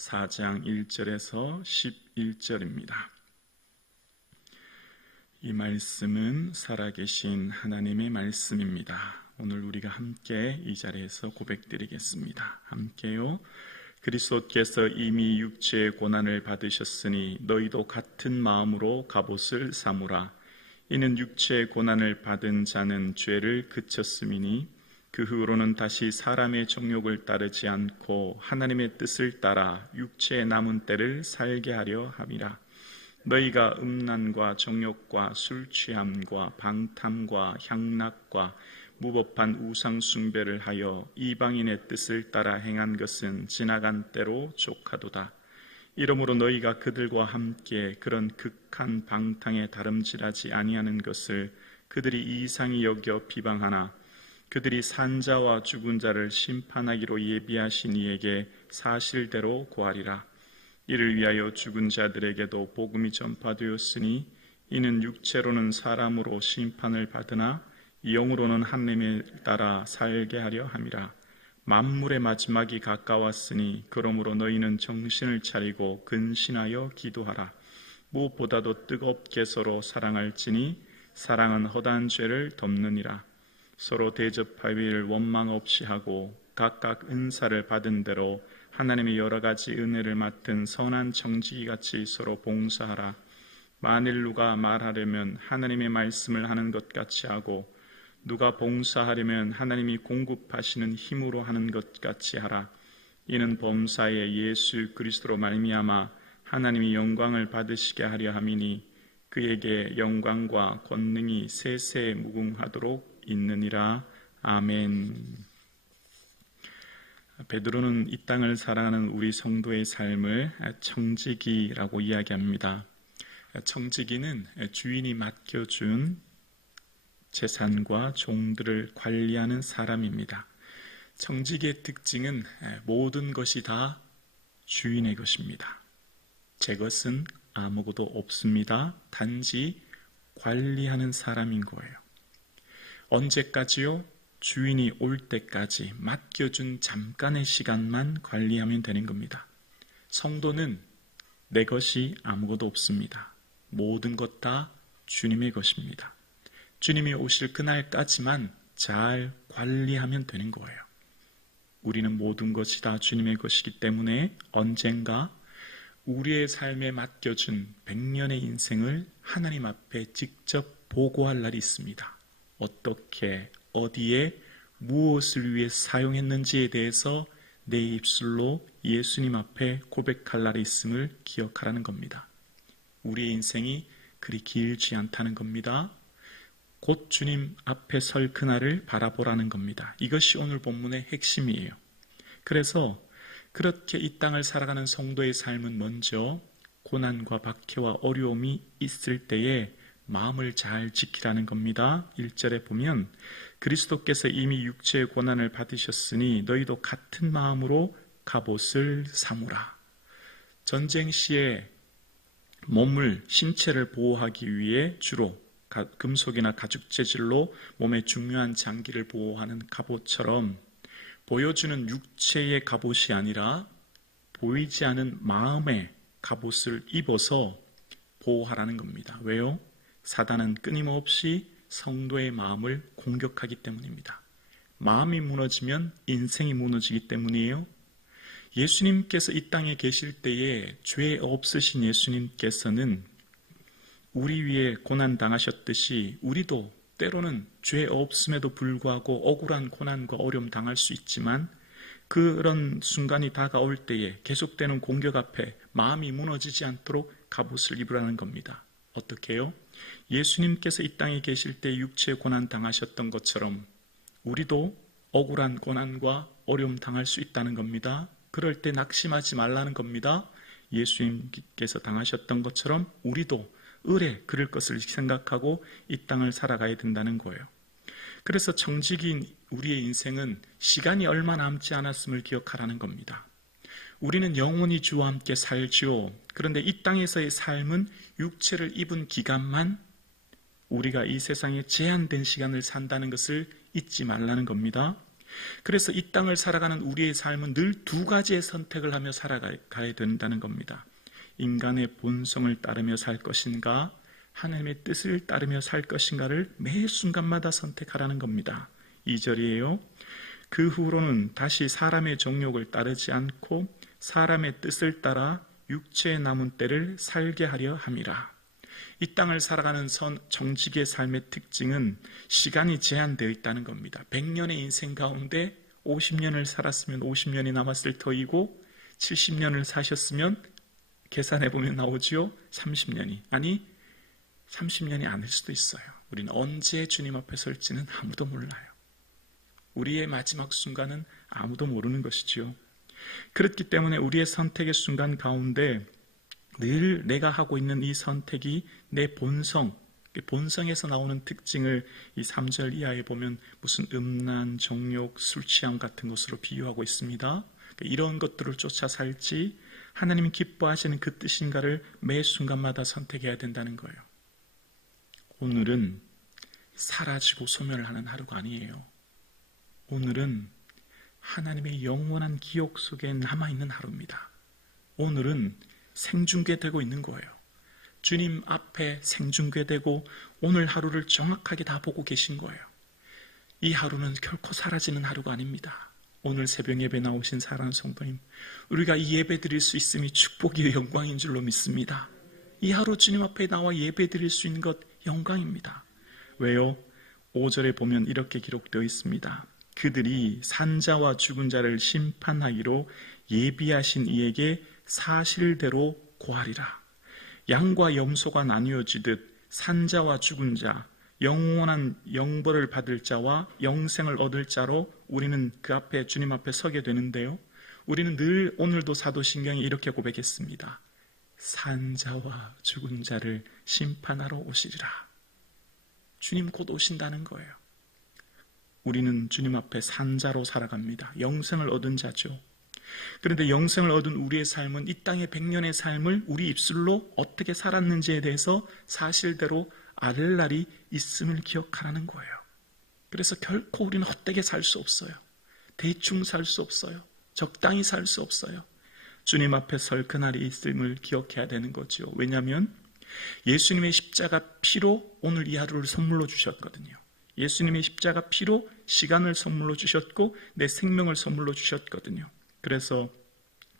4장 1절에서 11절입니다. 이 말씀은 살아계신 하나님의 말씀입니다. 오늘 우리가 함께 이 자리에서 고백드리겠습니다. 함께요. 그리스도께서 이미 육체의 고난을 받으셨으니 너희도 같은 마음으로 갑옷을 삼으라. 이는 육체의 고난을 받은 자는 죄를 그쳤음이니 그 후로는 다시 사람의 정욕을 따르지 않고 하나님의 뜻을 따라 육체의 남은 때를 살게 하려 함이라. 너희가 음란과 정욕과 술 취함과 방탐과 향락과 무법한 우상 숭배를 하여 이방인의 뜻을 따라 행한 것은 지나간 때로 족하도다. 이러므로 너희가 그들과 함께 그런 극한 방탕에 다름질하지 아니하는 것을 그들이 이상히 여겨 비방하나 그들이 산자와 죽은 자를 심판하기로 예비하신 이에게 사실대로 고하리라. 이를 위하여 죽은 자들에게도 복음이 전파되었으니 이는 육체로는 사람으로 심판을 받으나 영으로는 하나님에 따라 살게 하려 함이라. 만물의 마지막이 가까웠으니 그러므로 너희는 정신을 차리고 근신하여 기도하라. 무엇보다도 뜨겁게 서로 사랑할지니 사랑은 허다한 죄를 덮느니라. 서로 대접하기를 원망 없이 하고 각각 은사를 받은 대로 하나님의 여러 가지 은혜를 맡은 선한 청지기같이 서로 봉사하라. 만일 누가 말하려면 하나님의 말씀을 하는 것 같이 하고 누가 봉사하려면 하나님이 공급하시는 힘으로 하는 것 같이 하라. 이는 범사에 예수 그리스도로 말미암아 하나님이 영광을 받으시게 하려 함이니 그에게 영광과 권능이 세세 무궁하도록 있느니라. 아멘. 베드로는 이 땅을 살아가는 우리 성도의 삶을 청지기라고 이야기합니다. 청지기는 주인이 맡겨준 재산과 종들을 관리하는 사람입니다. 청지기의 특징은 모든 것이 다 주인의 것입니다. 제 것은 아무것도 없습니다. 단지 관리하는 사람인 거예요. 언제까지요? 주인이 올 때까지 맡겨준 잠깐의 시간만 관리하면 되는 겁니다. 성도는 내 것이 아무것도 없습니다. 모든 것 다 주님의 것입니다. 주님이 오실 그날까지만 잘 관리하면 되는 거예요. 우리는 모든 것이 다 주님의 것이기 때문에 언젠가 우리의 삶에 맡겨준 100년의 인생을 하나님 앞에 직접 보고할 날이 있습니다. 어떻게, 어디에, 무엇을 위해 사용했는지에 대해서 내 입술로 예수님 앞에 고백할 날이 있음을 기억하라는 겁니다. 우리의 인생이 그리 길지 않다는 겁니다. 곧 주님 앞에 설 그날을 바라보라는 겁니다. 이것이 오늘 본문의 핵심이에요. 그래서 그렇게 이 땅을 살아가는 성도의 삶은 먼저 고난과 박해와 어려움이 있을 때에 마음을 잘 지키라는 겁니다. 1절에 보면 그리스도께서 이미 육체의 고난을 받으셨으니 너희도 같은 마음으로 갑옷을 삼으라. 전쟁 시에 몸을, 신체를 보호하기 위해 주로 금속이나 가죽 재질로 몸의 중요한 장기를 보호하는 갑옷처럼 보여주는 육체의 갑옷이 아니라 보이지 않은 마음의 갑옷을 입어서 보호하라는 겁니다. 왜요? 사단은 끊임없이 성도의 마음을 공격하기 때문입니다. 마음이 무너지면 인생이 무너지기 때문이에요. 예수님께서 이 땅에 계실 때에 죄 없으신 예수님께서는 우리 위에 고난 당하셨듯이 우리도 때로는 죄 없음에도 불구하고 억울한 고난과 어려움 당할 수 있지만 그런 순간이 다가올 때에 계속되는 공격 앞에 마음이 무너지지 않도록 갑옷을 입으라는 겁니다. 어떻게 해요? 예수님께서 이 땅에 계실 때 육체의 고난 당하셨던 것처럼 우리도 억울한 고난과 어려움 당할 수 있다는 겁니다. 그럴 때 낙심하지 말라는 겁니다. 예수님께서 당하셨던 것처럼 우리도 을에 그럴 것을 생각하고 이 땅을 살아가야 된다는 거예요. 그래서 청지기인 우리의 인생은 시간이 얼마 남지 않았음을 기억하라는 겁니다. 우리는 영원히 주와 함께 살지요. 그런데 이 땅에서의 삶은 육체를 입은 기간만 우리가 이 세상에 제한된 시간을 산다는 것을 잊지 말라는 겁니다. 그래서 이 땅을 살아가는 우리의 삶은 늘 두 가지의 선택을 하며 살아가야 된다는 겁니다. 인간의 본성을 따르며 살 것인가, 하나님의 뜻을 따르며 살 것인가를 매 순간마다 선택하라는 겁니다. 2절이에요. 그 후로는 다시 사람의 정욕을 따르지 않고 사람의 뜻을 따라 육체의 남은 때를 살게 하려 함이라. 이 땅을 살아가는 정직의 삶의 특징은 시간이 제한되어 있다는 겁니다. 100년의 인생 가운데 50년을 살았으면 50년이 남았을 터이고 70년을 사셨으면 계산해보면 나오지요. 30년이. 아니 30년이 아닐 수도 있어요. 우리는 언제 주님 앞에 설지는 아무도 몰라요. 우리의 마지막 순간은 아무도 모르는 것이지요. 그렇기 때문에 우리의 선택의 순간 가운데 늘 내가 하고 있는 이 선택이 내 본성에서 나오는 특징을 이 3절 이하에 보면 무슨 음란, 정욕, 술 취함 같은 것으로 비유하고 있습니다. 이런 것들을 쫓아 살지 하나님이 기뻐하시는 그 뜻인가를 매 순간마다 선택해야 된다는 거예요. 오늘은 사라지고 소멸하는 하루가 아니에요. 오늘은 하나님의 영원한 기억 속에 남아있는 하루입니다. 오늘은 생중계되고 있는 거예요. 주님 앞에 생중계되고 오늘 하루를 정확하게 다 보고 계신 거예요. 이 하루는 결코 사라지는 하루가 아닙니다. 오늘 새벽 예배 나오신 사랑하는 성도님, 우리가 이 예배 드릴 수 있음이 축복이요 영광인 줄로 믿습니다. 이 하루 주님 앞에 나와 예배 드릴 수 있는 것 영광입니다. 왜요? 5절에 보면 이렇게 기록되어 있습니다. 그들이 산자와 죽은 자를 심판하기로 예비하신 이에게 사실대로 고하리라. 양과 염소가 나뉘어지듯 산자와 죽은 자, 영원한 영벌을 받을 자와 영생을 얻을 자로 우리는 그 앞에 주님 앞에 서게 되는데요. 우리는 늘 오늘도 사도신경이 이렇게 고백했습니다. 산자와 죽은 자를 심판하러 오시리라. 주님 곧 오신다는 거예요. 우리는 주님 앞에 산자로 살아갑니다. 영생을 얻은 자죠. 그런데 영생을 얻은 우리의 삶은 이 땅의 100년의 삶을 우리 입술로 어떻게 살았는지에 대해서 사실대로 아를 날이 있음을 기억하라는 거예요. 그래서 결코 우리는 헛되게 살 수 없어요. 대충 살 수 없어요. 적당히 살 수 없어요. 주님 앞에 설 그날이 있음을 기억해야 되는 거죠. 왜냐하면 예수님의 십자가 피로 오늘 이 하루를 선물로 주셨거든요. 예수님의 십자가 피로 시간을 선물로 주셨고 내 생명을 선물로 주셨거든요. 그래서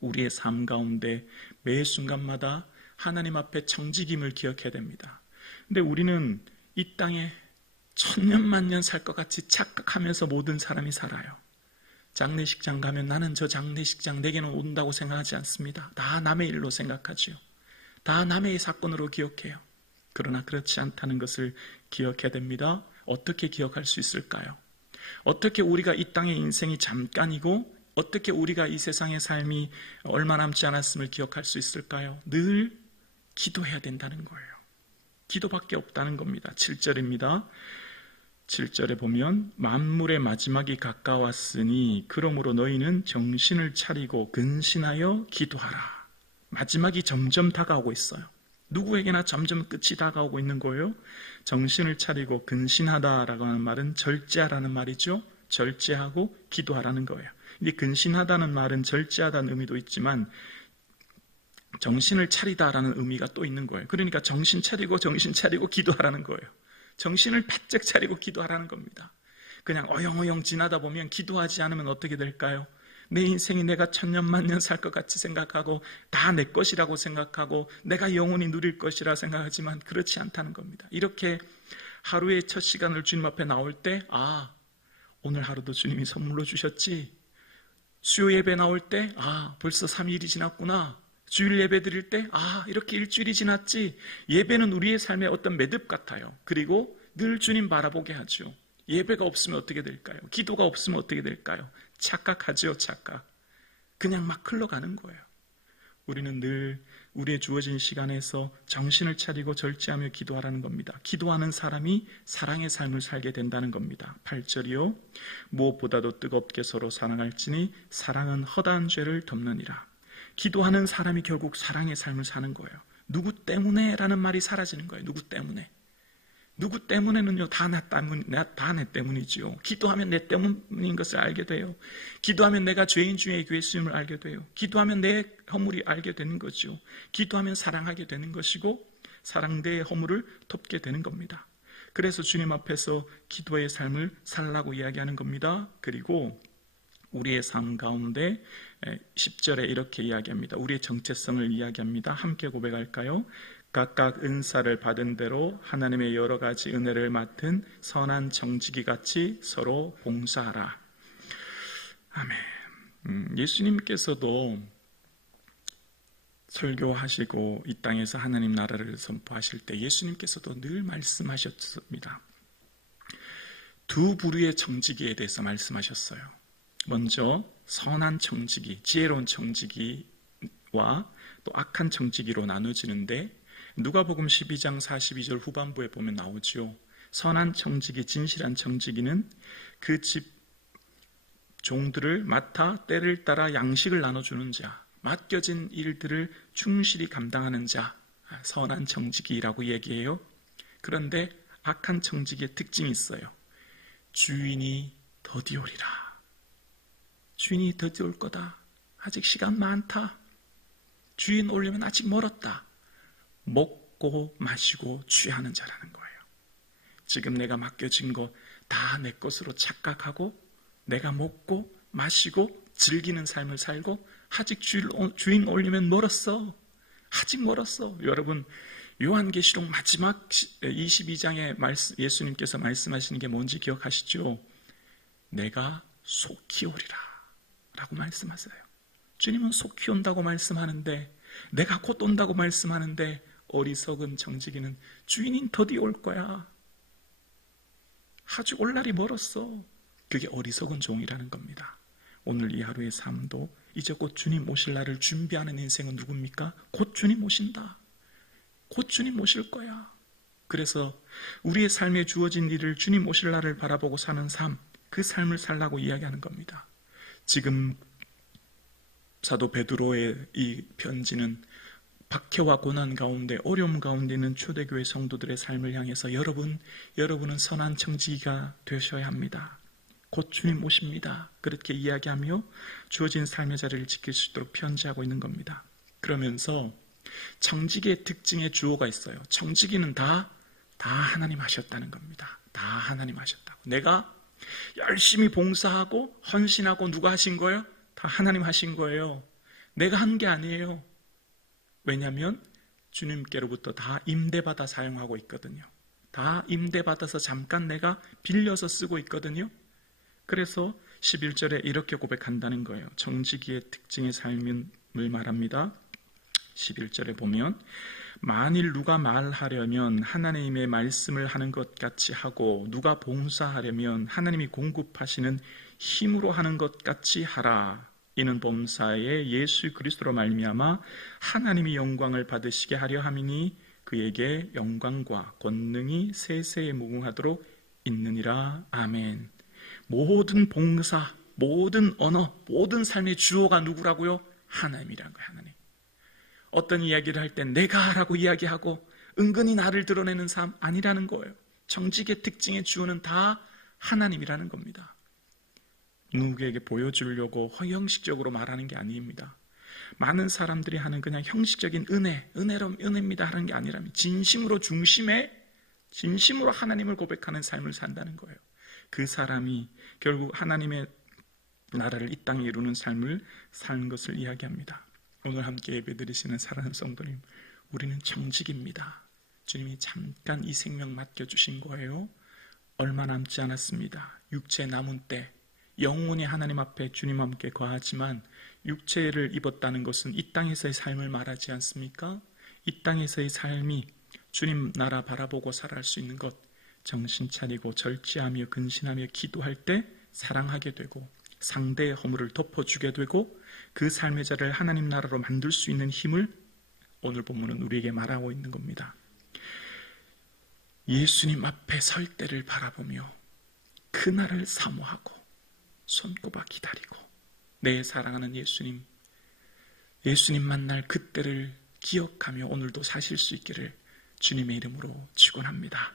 우리의 삶 가운데 매 순간마다 하나님 앞에 정직임을 기억해야 됩니다. 근데 우리는 이 땅에 천년만년 살 것 같이 착각하면서 모든 사람이 살아요. 장례식장 가면 나는 저 장례식장 내게는 온다고 생각하지 않습니다. 다 남의 일로 생각하지요. 다 남의 사건으로 기억해요. 그러나 그렇지 않다는 것을 기억해야 됩니다. 어떻게 기억할 수 있을까요? 어떻게 우리가 이 땅의 인생이 잠깐이고 어떻게 우리가 이 세상의 삶이 얼마 남지 않았음을 기억할 수 있을까요? 늘 기도해야 된다는 거예요. 기도밖에 없다는 겁니다. 7절입니다. 7절에 보면 만물의 마지막이 가까웠으니 그러므로 너희는 정신을 차리고 근신하여 기도하라. 마지막이 점점 다가오고 있어요. 누구에게나 점점 끝이 다가오고 있는 거예요. 정신을 차리고 근신하다라고 하는 말은 절제하라는 말이죠. 절제하고 기도하라는 거예요. 근데 근신하다는 말은 절제하다는 의미도 있지만 정신을 차리다라는 의미가 또 있는 거예요. 그러니까 정신 차리고 기도하라는 거예요. 정신을 바짝 차리고 기도하라는 겁니다. 그냥 어영어영 지나다 보면 기도하지 않으면 어떻게 될까요? 내 인생이 내가 천년만년 살 것 같이 생각하고 다 내 것이라고 생각하고 내가 영원히 누릴 것이라 생각하지만 그렇지 않다는 겁니다. 이렇게 하루의 첫 시간을 주님 앞에 나올 때 오늘 하루도 주님이 선물로 주셨지. 수요 예배 나올 때 벌써 3일이 지났구나. 주일 예배 드릴 때 이렇게 일주일이 지났지. 예배는 우리의 삶의 어떤 매듭 같아요. 그리고 늘 주님 바라보게 하죠. 예배가 없으면 어떻게 될까요? 기도가 없으면 어떻게 될까요? 착각하죠. 착각. 그냥 막 흘러가는 거예요. 우리는 늘 우리의 주어진 시간에서 정신을 차리고 절제하며 기도하라는 겁니다. 기도하는 사람이 사랑의 삶을 살게 된다는 겁니다. 8절이요. 무엇보다도 뜨겁게 서로 사랑할지니 사랑은 허다한 죄를 덮느니라. 기도하는 사람이 결국 사랑의 삶을 사는 거예요. 누구 때문에 라는 말이 사라지는 거예요. 누구 때문에. 누구 때문에는요, 다 내 때문이지요. 기도하면 내 때문인 것을 알게 돼요. 기도하면 내가 죄인 중에 예수님을 알게 돼요. 기도하면 내 허물이 알게 되는 거죠. 기도하면 사랑하게 되는 것이고, 사랑대의 허물을 덮게 되는 겁니다. 그래서 주님 앞에서 기도의 삶을 살라고 이야기하는 겁니다. 그리고 우리의 삶 가운데 10절에 이렇게 이야기합니다. 우리의 정체성을 이야기합니다. 함께 고백할까요? 각각 은사를 받은 대로 하나님의 여러 가지 은혜를 맡은 선한 정직이 같이 서로 봉사하라. 아멘. 예수님께서도 설교하시고 이 땅에서 하나님 나라를 선포하실 때 예수님께서도 늘 말씀하셨습니다. 두 부류의 정직에 대해서 말씀하셨어요. 먼저 선한 정직이, 지혜로운 정직이와 또 악한 정직이로 나눠지는데, 누가복음 12장 42절 후반부에 보면 나오죠. 선한 정직이, 진실한 정직이는 그 집 종들을 맡아 때를 따라 양식을 나눠주는 자, 맡겨진 일들을 충실히 감당하는 자, 선한 정직이라고 얘기해요. 그런데 악한 정직의 특징이 있어요. 주인이 더디오리라. 주인이 더디올 거다. 아직 시간 많다. 주인 오려면 아직 멀었다. 먹고 마시고 취하는 자라는 거예요. 지금 내가 맡겨진 거 다 내 것으로 착각하고 내가 먹고 마시고 즐기는 삶을 살고 아직 주인 오려면 멀었어. 아직 멀었어. 여러분, 요한계시록 마지막 22장에 예수님께서 말씀하시는 게 뭔지 기억하시죠? 내가 속히 오리라 라고 말씀하세요. 주님은 속히 온다고 말씀하는데, 내가 곧 온다고 말씀하는데, 어리석은 정직이는 주인이 더디 올 거야. 아직 올 날이 멀었어. 그게 어리석은 종이라는 겁니다. 오늘 이 하루의 삶도 이제 곧 주님 오실 날을 준비하는 인생은 누굽니까? 곧 주님 오신다. 곧 주님 오실 거야. 그래서 우리의 삶에 주어진 일을 주님 오실 날을 바라보고 사는 삶, 그 삶을 살라고 이야기하는 겁니다. 지금 사도 베드로의 이 편지는 박해와 고난 가운데, 어려움 가운데 있는 초대교회 성도들의 삶을 향해서 여러분은 선한 정직이가 되셔야 합니다. 곧 주님 오십니다. 그렇게 이야기하며 주어진 삶의 자리를 지킬 수 있도록 편지하고 있는 겁니다. 그러면서 정직의 특징의 주어가 있어요. 정직이는 다 하나님 하셨다는 겁니다. 다 하나님 하셨다고. 내가 열심히 봉사하고 헌신하고 누가 하신 거예요? 다 하나님 하신 거예요. 내가 한 게 아니에요. 왜냐하면 주님께로부터 다 임대받아 사용하고 있거든요. 다 임대받아서 잠깐 내가 빌려서 쓰고 있거든요. 그래서 11절에 이렇게 고백한다는 거예요. 정직이의 특징의 삶을 말합니다. 11절에 보면, 만일 누가 말하려면 하나님의 말씀을 하는 것 같이 하고, 누가 봉사하려면 하나님이 공급하시는 힘으로 하는 것 같이 하라. 이는 범사에 예수 그리스도로 말미암아 하나님이 영광을 받으시게 하려 함이니 그에게 영광과 권능이 세세에 무궁하도록 있느니라. 아멘. 모든 봉사, 모든 언어, 모든 삶의 주어가 누구라고요? 하나님이라는 거예요. 하나님. 어떤 이야기를 할 때 내가 라고 이야기하고 은근히 나를 드러내는 삶 아니라는 거예요. 정직의 특징의 주어는 다 하나님이라는 겁니다. 누구에게 보여주려고 형식적으로 말하는 게 아닙니다. 많은 사람들이 하는 그냥 형식적인 은혜입니다 하는 게 아니라면 진심으로 진심으로 하나님을 고백하는 삶을 산다는 거예요. 그 사람이 결국 하나님의 나라를 이 땅에 이루는 삶을 사는 것을 이야기합니다. 오늘 함께 예배드리시는 사랑하는 성도님, 우리는 정직입니다. 주님이 잠깐 이 생명 맡겨주신 거예요. 얼마 남지 않았습니다. 육체 남은 때 영원히 하나님 앞에 주님 함께 거하지만, 육체를 입었다는 것은 이 땅에서의 삶을 말하지 않습니까? 이 땅에서의 삶이 주님 나라 바라보고 살아갈 수 있는 것, 정신 차리고 절제하며 근신하며 기도할 때 사랑하게 되고 상대의 허물을 덮어주게 되고 그 삶의 자리를 하나님 나라로 만들 수 있는 힘을 오늘 본문은 우리에게 말하고 있는 겁니다. 예수님 앞에 설 때를 바라보며 그날을 사모하고 손꼽아 기다리고 내 사랑하는 예수님 만날 그때를 기억하며 오늘도 사실 수 있기를 주님의 이름으로 축원합니다.